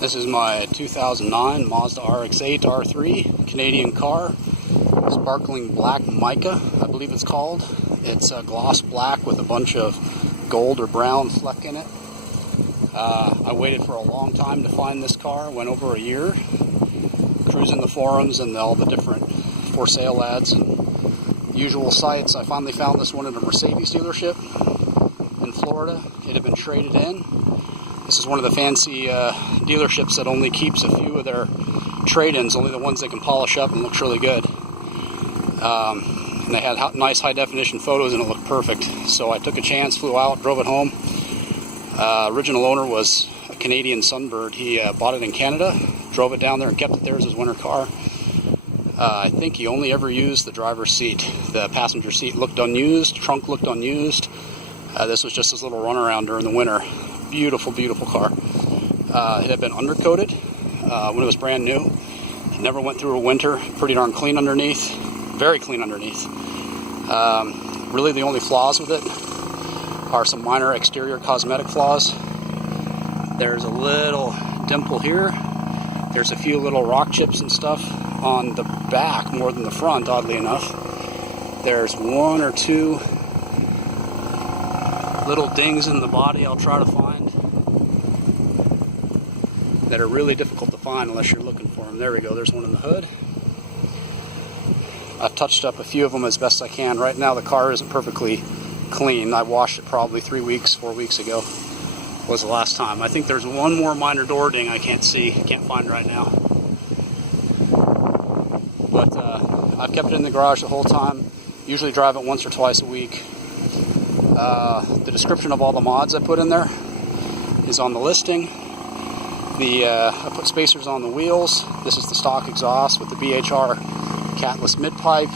This is my 2009 Mazda RX-8 R3 Canadian car. Sparkling black mica, I believe it's called. It's gloss black with a bunch of gold or brown fleck in it. I waited for a long time to find this car. Went over a year cruising the forums and all the different for sale ads and usual sites. I finally found this one at a Mercedes dealership in Florida. It had been traded in. This is one of the fancy dealerships that only keeps a few of their trade-ins, only the ones they can polish up and looks really good. And they had nice high-definition photos and it looked perfect. So I took a chance, flew out, drove it home. Original owner was a Canadian Sunbird. He bought it in Canada, drove it down there and kept it there as his winter car. I think he only ever used the driver's seat. The passenger seat looked unused, trunk looked unused. This was just his little runaround during the winter. Beautiful, beautiful car. It had been undercoated when it was brand new. It never went through a winter. Pretty darn clean underneath. Very clean underneath. Really the only flaws with it are some minor exterior cosmetic flaws. There's a little dimple here. There's a few little rock chips and stuff on the back more than the front, oddly enough. There's one or two little dings in the body I'll try to find that are really difficult to find unless you're looking for them. There we go, there's one in the hood. I've touched up a few of them as best I can. Right now the car isn't perfectly clean. I washed it probably 4 weeks ago was the last time. I think there's one more minor door ding I can't find right now. But I've kept it in the garage the whole time. Usually drive it once or twice a week. The description of all the mods I put in there is on the listing. I put spacers on the wheels. This is the stock exhaust with the BHR catless mid-pipe.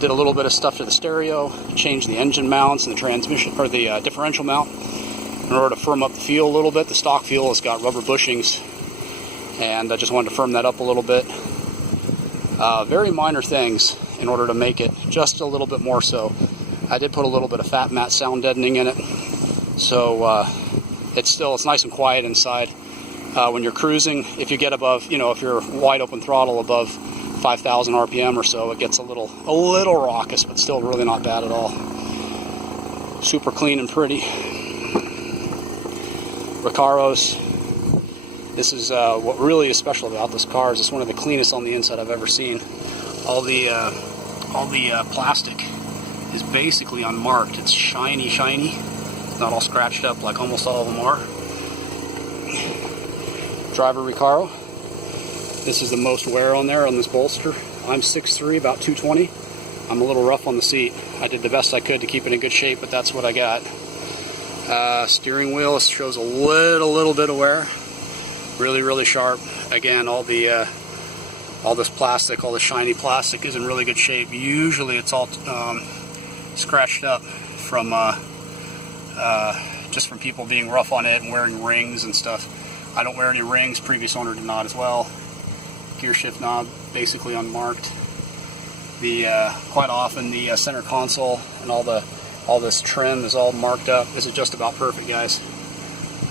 Did a little bit of stuff to the stereo, changed the engine mounts and the transmission or the differential mount in order to firm up the feel a little bit. The stock feel has got rubber bushings, and I just wanted to firm that up a little bit. Very minor things in order to make it just a little bit more so. I did put a little bit of fat mat sound deadening in it, so it's nice and quiet inside. When you're cruising, if you get above, if you're wide open throttle above 5,000 RPM or so, it gets a little raucous, but still really not bad at all. Super clean and pretty. Recaros. This is what really is special about this car is it's one of the cleanest on the inside I've ever seen. All the plastic is basically unmarked. It's shiny. It's not all scratched up like almost all of them are. Driver Recaro. This is the most wear on there on this bolster. I'm 6'3", about 220. I'm a little rough on the seat. I did the best I could to keep it in good shape, but that's what I got. Steering wheel shows a little bit of wear. Really sharp. Again, all this plastic, all the shiny plastic is in really good shape. Usually it's all scratched up from just from people being rough on it and wearing rings and stuff. I don't wear any rings. Previous owner did not as well. Gear shift knob basically unmarked. Quite often the center console and all this trim is all marked up. This is just about perfect, guys.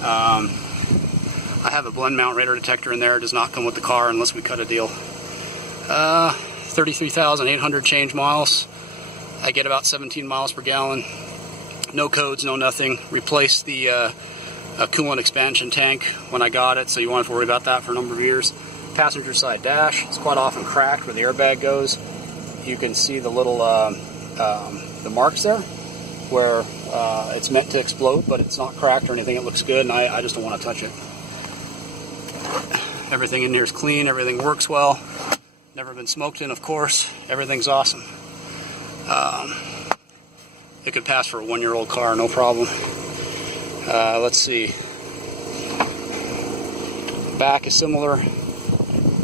I have a blend mount radar detector in there. It does not come with the car unless we cut a deal. 33,800 change miles. I get about 17 miles per gallon. No codes, no nothing. Replaced the coolant expansion tank when I got it, so you won't have to worry about that for a number of years. Passenger side dash. It's quite often cracked where the airbag goes. You can see the little the marks there where it's meant to explode, but it's not cracked or anything. It looks good, and I just don't want to touch it. Everything in here is clean. Everything works well. Never been smoked in, of course. Everything's awesome. It could pass for a 1-year-old car, no problem. Let's see. Back is similar.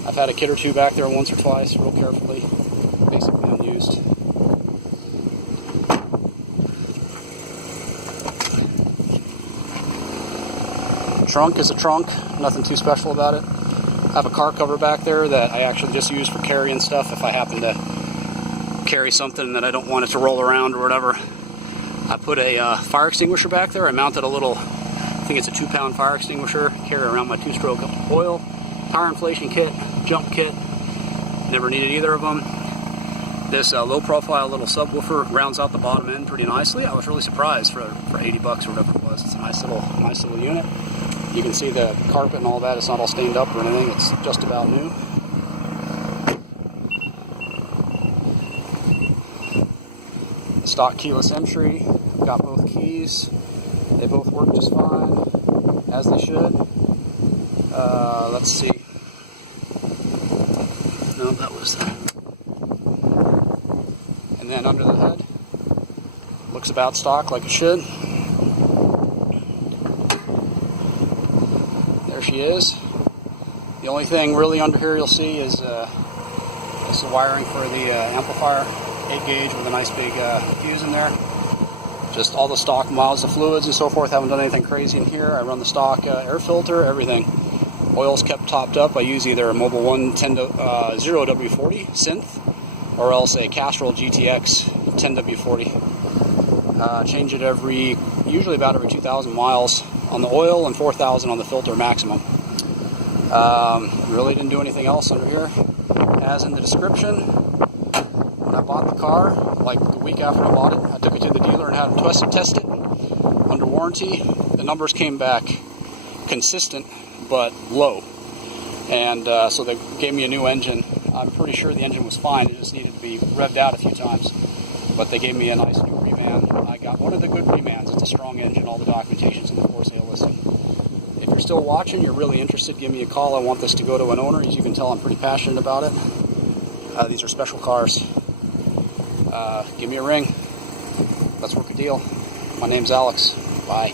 I've had a kid or two back there once or twice, real carefully. Basically unused. Trunk is a trunk. Nothing too special about it. I have a car cover back there that I actually just use for carrying stuff if I happen to carry something that I don't want it to roll around or whatever. I put a fire extinguisher back there. I mounted a little think it's a 2-pound fire extinguisher. Carry around my 2-stroke oil, tire inflation kit, jump kit. Never needed either of them. This low-profile little subwoofer rounds out the bottom end pretty nicely. I was really surprised for 80 bucks or whatever it was. It's a nice little unit. You can see the carpet and all that. It's not all stained up or anything. It's just about new. The stock keyless entry. Got both keys. They both work just fine, as they should. Let's see. No, that was the... And then under the hood, looks about stock like it should. There she is. The only thing really under here you'll see is the wiring for the amplifier, 8 gauge with a nice big fuse in there. Just all the stock Mazda fluids and so forth. Haven't done anything crazy in here. I run the stock air filter, everything. Oil's kept topped up. I use either a Mobil 1 0W40 synth or else a Castrol GTX 10W40. Change it usually about every 2,000 miles on the oil and 4,000 on the filter maximum. Really didn't do anything else under here. As in the description, when I bought the car, like the week after I bought it, I took it to the dealer and had them test it under warranty. The numbers came back consistent but low, and so they gave me a new engine. I'm pretty sure the engine was fine, it just needed to be revved out a few times, but they gave me a nice new reman. I got one of the good remans. It's a strong engine. All the documentation's in the for sale listing. If you're still watching, you're really interested, give me a call. I want this to go to an owner. As you can tell, I'm pretty passionate about it. These are special cars. Give me a ring. Let's work a deal. My name's Alex. Bye.